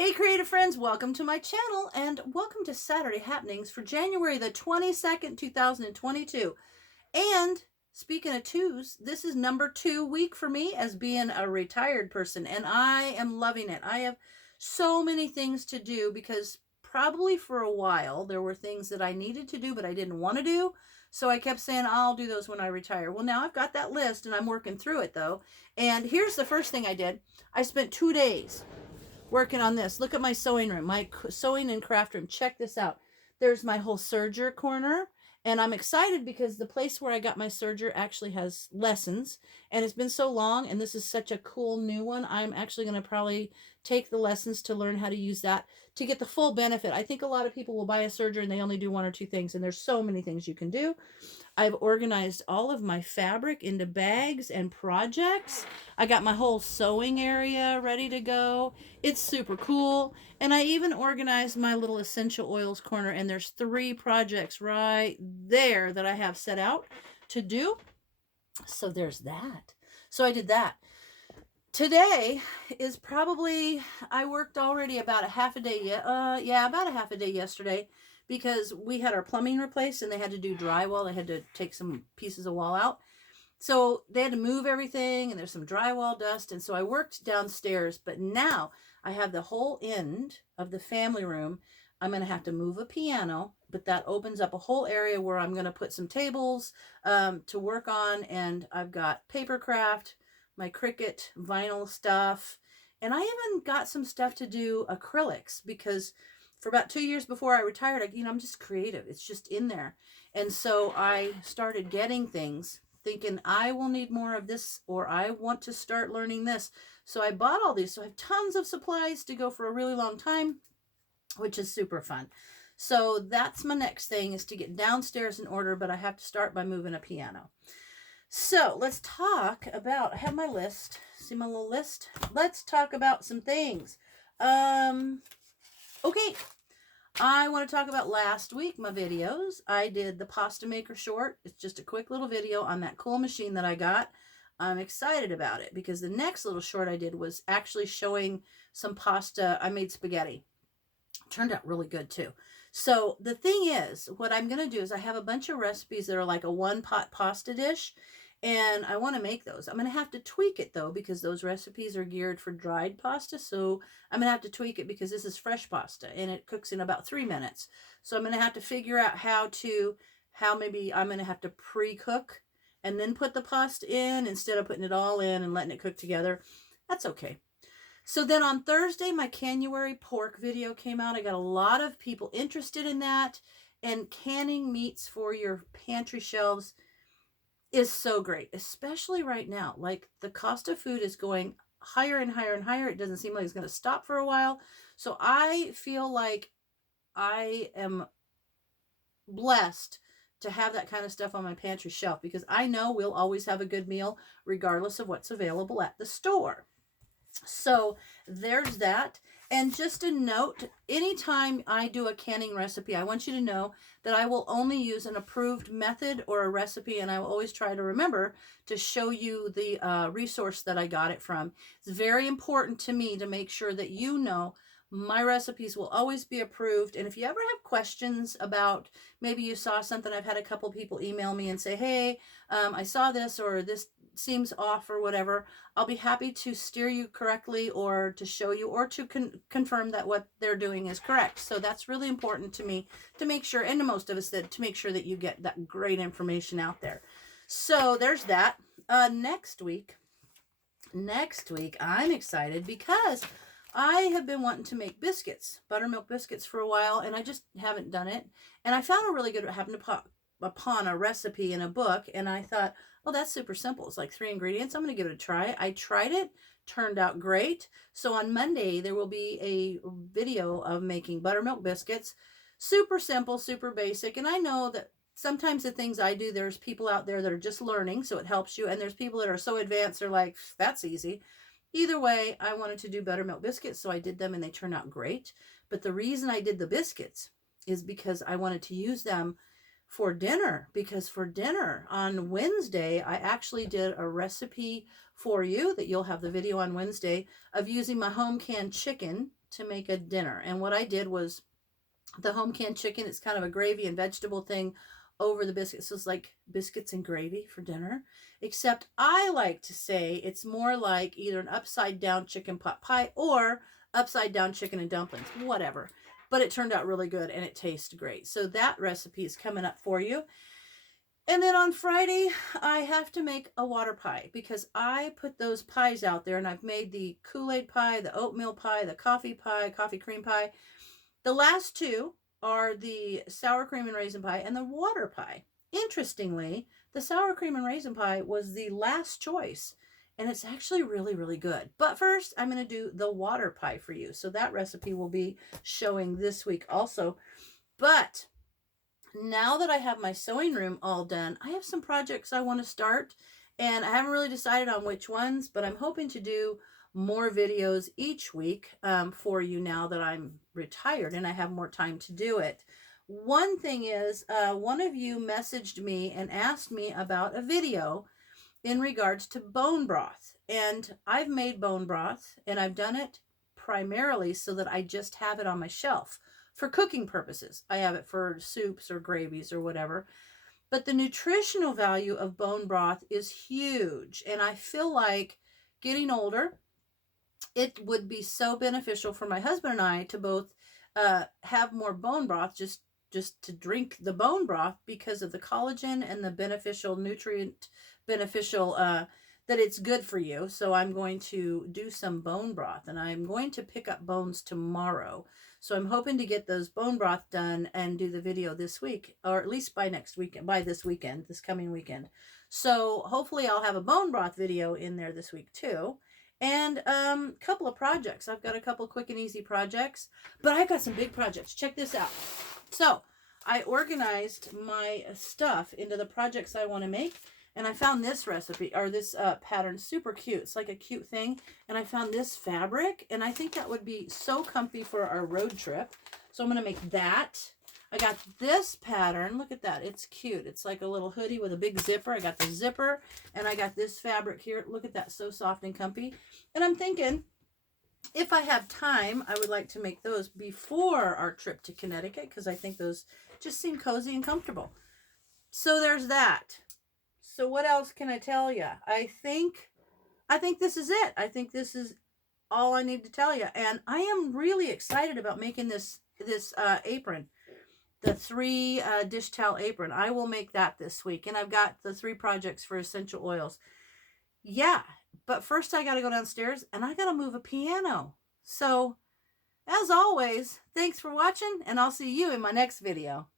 Hey creative friends, welcome to my channel and welcome to Saturday Happenings for January the 22nd, 2022. And speaking of twos, this is number 2 week for me as being a retired person and I am loving it. I have so many things to do because probably for a while there were things that I needed to do but I didn't want to do. So I kept saying I'll do those when I retire. Well, now I've got that list and I'm working through it though. And here's the first thing I did. I spent 2 days working on this. Look at my sewing room, my sewing and craft room. Check this out. There's my whole serger corner. And I'm excited because the place where I got my serger actually has lessons. And it's been so long, and this is such a cool new one. I'm actually going to probably take the lessons to learn how to use that to get the full benefit. I think a lot of people will buy a serger and they only do 1 or 2 things, and there's so many things you can do. I've organized all of my fabric into bags and projects. I got my whole sewing area ready to go. It's super cool. And I even organized my little essential oils corner, and there's 3 projects right there that I have set out to do. So there's that. So I did that. Today is probably, I worked already about a half a day, about a half a day yesterday, because we had our plumbing replaced and they had to do drywall. They had to take some pieces of wall out. So they had to move everything and there's some drywall dust. And so I worked downstairs, but now I have the whole end of the family room. I'm going to have to move a piano, but that opens up a whole area where I'm going to put some tables to work on. And I've got paper craft, my Cricut vinyl stuff, and I even got some stuff to do acrylics because for about 2 years before I retired, I'm just creative. It's just in there. And so I started getting things thinking I will need more of this, or I want to start learning this. So I bought all these. So I have tons of supplies to go for a really long time, which is super fun. So that's my next thing, is to get downstairs in order, but I have to start by moving a piano. So let's talk about, I have my list. See my little list? Let's talk about some things. Okay, I want to talk about last week, my videos. I did the pasta maker short. It's just a quick little video on that cool machine that I got. I'm excited about it because the next little short I did was actually showing some pasta. I made spaghetti. Turned out really good too. So the thing is, what I'm going to do is I have a bunch of recipes that are like a 1-pot pasta dish, and I want to make those. I'm going to have to tweak it though, because those recipes are geared for dried pasta. So I'm going to have to tweak it because this is fresh pasta and it cooks in about 3 minutes. So I'm going to have to figure out how maybe I'm going to have to pre-cook and then put the pasta in instead of putting it all in and letting it cook together. That's okay. So then on Thursday, my Canuary pork video came out. I got a lot of people interested in that. And canning meats for your pantry shelves is so great, especially right now. Like, the cost of food is going higher and higher and higher. It doesn't seem like it's going to stop for a while. So I feel like I am blessed to have that kind of stuff on my pantry shelf, because I know we'll always have a good meal regardless of what's available at the store. So there's that. And just a note, anytime I do a canning recipe, I want you to know that I will only use an approved method or a recipe, and I will always try to remember to show you the resource that I got it from. It's very important to me to make sure that you know my recipes will always be approved. And if you ever have questions about, maybe you saw something, I've had a couple people email me and say, hey, I saw this, or this seems off, or whatever, I'll be happy to steer you correctly, or to show you, or to confirm that what they're doing is correct. So that's really important to me, to make sure, and to most of us, that to make sure that you get that great information out there. So there's that. Next week I'm excited because I have been wanting to make biscuits, buttermilk biscuits, for a while, and I just haven't done it. And I found a really good, happened upon a recipe in a book, and I thought, oh, that's super simple. It's like 3 ingredients. I'm going to give it a try. I tried it, turned out great. So on Monday, there will be a video of making buttermilk biscuits. Super simple, super basic. And I know that sometimes the things I do, there's people out there that are just learning, so it helps you. And there's people that are so advanced, they're like, that's easy. Either way, I wanted to do buttermilk biscuits, so I did them and they turned out great. But the reason I did the biscuits is because I wanted to use them for dinner, because for dinner on Wednesday, I actually did a recipe for you that you'll have the video on Wednesday of using my home canned chicken to make a dinner. And what I did was the home canned chicken. It's kind of a gravy and vegetable thing over the biscuits. So it's like biscuits and gravy for dinner. Except I like to say it's more like either an upside down chicken pot pie or upside down chicken and dumplings, whatever. But it turned out really good and it tastes great. So that recipe is coming up for you. And then on Friday, I have to make a water pie because I put those pies out there, and I've made the Kool-Aid pie, the oatmeal pie, the coffee pie, coffee cream pie. The last two are the sour cream and raisin pie and the water pie. Interestingly, the sour cream and raisin pie was the last choice, and it's actually really, really good. But first, I'm going to do the water pie for you. So that recipe will be showing this week also. But now that I have my sewing room all done, I have some projects I want to start, and I haven't really decided on which ones, but I'm hoping to do more videos each week for you now that I'm retired and I have more time to do it. One thing is, one of you messaged me and asked me about a video in regards to bone broth. And I've made bone broth, and I've done it primarily so that I just have it on my shelf for cooking purposes. I have it for soups or gravies or whatever. But the nutritional value of bone broth is huge. And I feel like getting older, it would be so beneficial for my husband and I to both have more bone broth, just to drink the bone broth because of the collagen and the beneficial that it's good for you. So I'm going to do some bone broth, and I'm going to pick up bones tomorrow. So I'm hoping to get those bone broth done and do the video this week, or at least by next weekend, by this weekend, this coming weekend. So hopefully I'll have a bone broth video in there this week too. And a couple of projects. I've got a couple quick and easy projects, but I've got some big projects. Check this out. So I organized my stuff into the projects I want to make, and I found this recipe, or this pattern, super cute. It's like a cute thing, and I found this fabric, and I think that would be so comfy for our road trip. So I'm going to make that. I got this pattern. Look at that. It's cute. It's like a little hoodie with a big zipper. I got the zipper, and I got this fabric here. Look at that. So soft and comfy. And I'm thinking, if I have time, I would like to make those before our trip to Connecticut, because I think those just seem cozy and comfortable. So there's that. So what else can I tell you? I think this is it. I think this is all I need to tell you. And I am really excited about making this apron. The 3 dish towel apron. I will make that this week. And I've got the 3 projects for essential oils. Yeah, but first I got to go downstairs and I got to move a piano. So, as always, thanks for watching, and I'll see you in my next video.